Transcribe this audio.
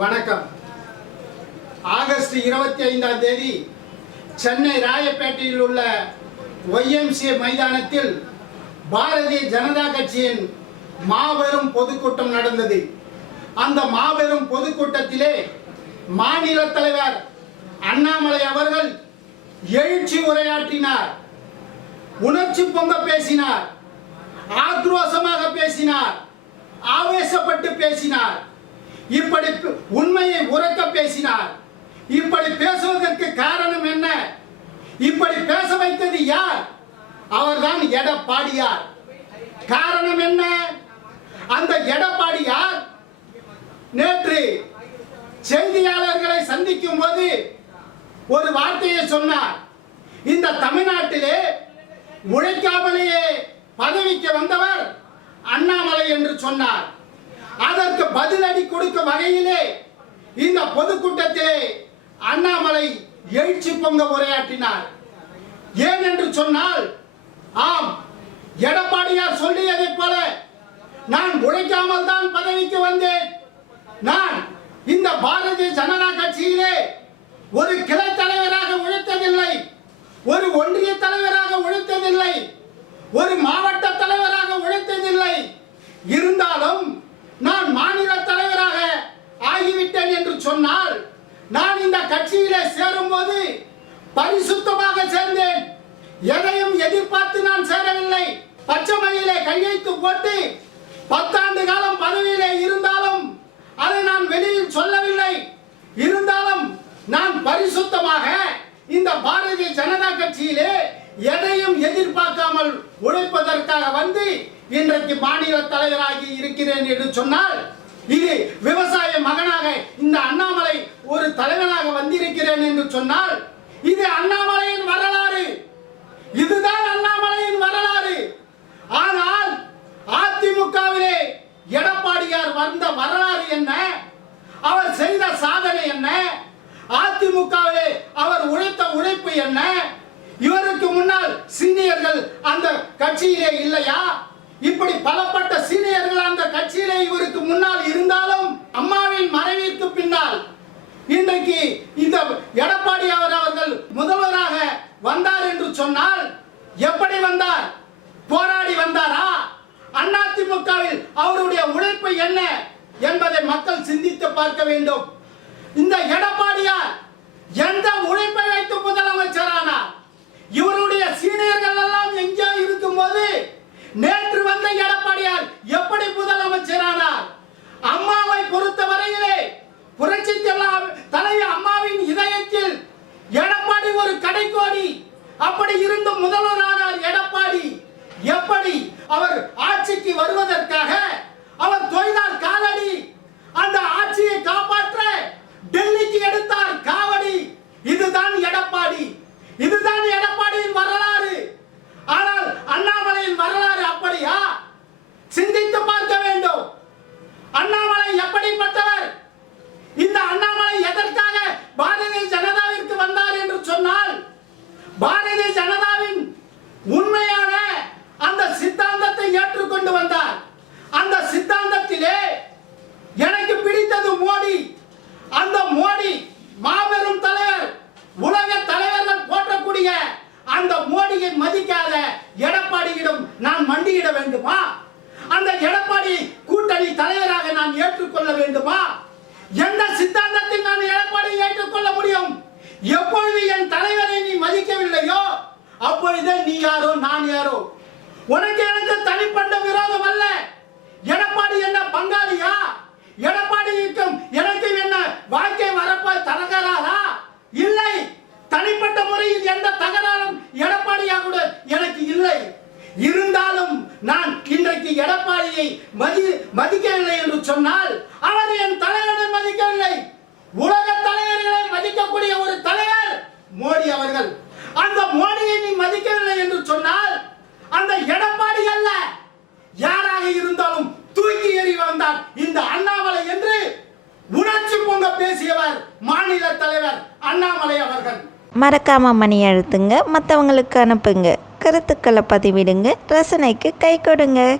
வணக்கம். ஆகஸ்ட் 25ஆம் தேதி சென்னை ராயப்பேட்டையில் உள்ள YMCA மைதானத்தில் பாரதிய ஜனதா கட்சியின் மாபெரும் பொதுக்கூட்டம் நடந்தது. அந்த மாபெரும் பொதுக்கூட்டத்திலே மாநில தலைவர் அண்ணாமலை அவர்கள் எழுச்சி உரையாற்றினார். உணர்ச்சி பொங்க பேசினார், ஆக்ரோஷமாக பேசினார், ஆவேசப்பட்டு பேசினார், இப்படி உண்மையை உரக்க பேசினார். இப்படி பேசுவதற்கு காரணம் என்ன? இப்படி பேச வைத்தது யார்? அவர்தான் எடப்பாடியார். காரணம் என்ன? அந்த எடப்பாடியார் நேற்று செய்தியாளர்களை சந்திக்கும் போது ஒரு வார்த்தையை சொன்னார். இந்த தமிழ்நாட்டிலே உழைக்காமலேயே பதவிக்கு வந்தவர் அண்ணாமலை என்று சொன்னார். அதற்கு பதிலடி கொடுக்கும் வகையிலே இந்த பொதுக்கூட்டத்திலே அண்ணாமலை எழுச்சி பொங்க உரையாற்றினார். ஏன் என்று சொன்னால், ஆம், எடப்பாடியார் சொல்லியதைப் போல நான் உழைக்காமல் தான் பதவிக்கு வந்தேன். நான் இந்த பாரதிய ஜனதா கட்சியிலே ஒரு கிளை தலைவராக உழைத்ததில்லை, ஒரு ஒன்றிய தலைவராக உழைத்ததில்லை, ஒரு மாவட்ட தலைவராக உழைத்ததில்லை. இருந்தாலும் நான் மாநில தலைவராக ஆகிவிட்டேன் என்று சொன்னால், நான் இந்த கட்சியிலே சேரும் போது பரிசுத்தமாக சேர்ந்தேன். எதையும் எதிர்பார்த்து நான் சேரவில்லை. பச்சைமையிலே கையெழுத்து போட்டு 10 ஆண்டு காலம் பதவியிலே இருந்தாலும் அதை நான் வெளியில் சொல்லவில்லை. இருந்தாலும் நான் பரிசுத்தமாக இந்த பாரதிய ஜனதா கட்சியிலே எதையும் எதிர்பார்க்காமல் உழைப்பதற்காக வந்து இன்றைக்கு மாநில தலைவராகி இருக்கிறேன் என்று சொன்னால், இது விவசாய மகனாக இந்த அண்ணாமலை ஒரு தலைவனாக வந்திருக்கிறேன் என்று சொன்னால், இது அண்ணாமலையின் வரலாறு. இதுதான் அண்ணாமலையின் வரலாறு. ஆனால் அதிமுகவிலே எடப்பாடியார் வந்த வரலாறு என்ன? அவர் செய்த சாதனை என்ன? அதிமுகவிலே அவர் உழைத்த உழைப்பு என்ன? இவருக்கு முன்னால் சீனியர்கள் அந்த கட்சியிலே இல்லையா? இப்படி பலப்பட்ட சீனியர்கள் அந்த கட்சியிலே இவருக்கு முன்னால் இருந்தாலும், அம்மாவின் மறைவிற்கு பின்னால் இன்றைக்கு இந்த எடப்பாடி அவர்கள் முதல்வராக வந்தார் என்று சொன்னால், எப்படி வந்தார்? போராடி வந்தாரா? அதிமுகவில் அவருடைய உழைப்பு என்ன என்பதை மக்கள் சிந்தித்து பார்க்க வேண்டும். இந்த எடப்பாடியார் எந்த உழைப்பை வைத்து முதலமைச்சரானார்? இவருடைய சீனியர்கள் எல்லாம் எங்கே இருக்கும் போது நேற்று வந்த எடப்பாடியார் எப்படி முதலமைச்சரானார்? அம்மாவை பொறுத்த வரையிலே புரட்சி தலைவி அம்மாவின் இதயத்தில் எடப்பாடி ஒரு கடைக்கோடி. அப்படி இருந்தும் முதல்வரானார் எடப்பாடி. எப்படி அவர் ஆட்சிக்கு வருவதற்காக அவர் தொய்தார் காலடி. அந்த ஆட்சியை காப்பாற்ற டெல்லிக்கு எடுத்தார் காவடி. இதுதான் எடப்பாடி. இதுதான் எடப்பாடியின் வரலாறு. ஆனால் அண்ணாமலையின் வரலாறு அப்படியா? சிந்தித்து பார்க்க வேண்டும். அண்ணாமலை எப்படிப்பட்டவர்? இந்த அண்ணாமலை எதற்காக பாரதிய ஜனதாவிற்கு வந்தார் என்று சொன்னால், பாரதிய ஜனதாவின் உண்மையான அந்த சித்தாந்தத்தை ஏற்றுக்கொண்டு வந்தார். அந்த சித்தாந்தத்திலே எனக்கு பிடித்தது மோடி. அந்த மோடி மாபெரும் தலைவர், உலக தலைவர்கள் போற்றக்கூடிய அந்த மோடியை மதிக்காத எடப்பாடியிடம் நான் மண்டியிட வேண்டுமா? அந்த எடப்பாடி கூட்டணி தலைவராக நான் ஏற்றுக்கொள்ள வேண்டுமா? எந்த சித்தாந்தத்தில் நான் எடப்பாடியை ஏற்றுக்கொள்ள முடியும்? எப்பொழுது என் தலைவரை நீ மதிக்கவில்லையோ அப்பொழுதே நீ யாரோ நான் யாரோ. உனக்கு எனக்கு தனிப்பட்ட விரோதம் அல்ல. எடப்பாடி என்ன பங்காளியா? எடப்பாடிக்கும் எனக்கு என்ன வாழ்க்கை வரப்ப தகராறா? இல்லை. தனிப்பட்ட முறையில் எந்த தகராறும் எடப்பாடியாக எனக்கு இல்லை. இருந்தாலும் நான் இன்றைக்கு எடப்பாடியை மதிக்கவில்லை என்று சொன்னால், அவர் என் தலைவரை மதிக்கவில்லை. உலக தலைவர்களை மதிக்கக்கூடிய ஒரு தலைவர் மோடி அவர்கள். அந்த மோடியை நீ மதிக்கவில்லை என்று சொன்னால், அந்த எடப்பாடி அல்ல, யாராக இருந்தாலும் தூக்கி எறி வந்தார் இந்த அண்ணாமலை என்று உணர்ச்சி பொங்க பேசியவர் மாநில தலைவர் அண்ணாமலை அவர்கள். மறக்காம மணி அழுத்துங்க, மற்றவங்களுக்கு அனுப்புங்க, கருத்துக்களை பதிவிடுங்க, ரசனைக்கு கை கொடுங்க.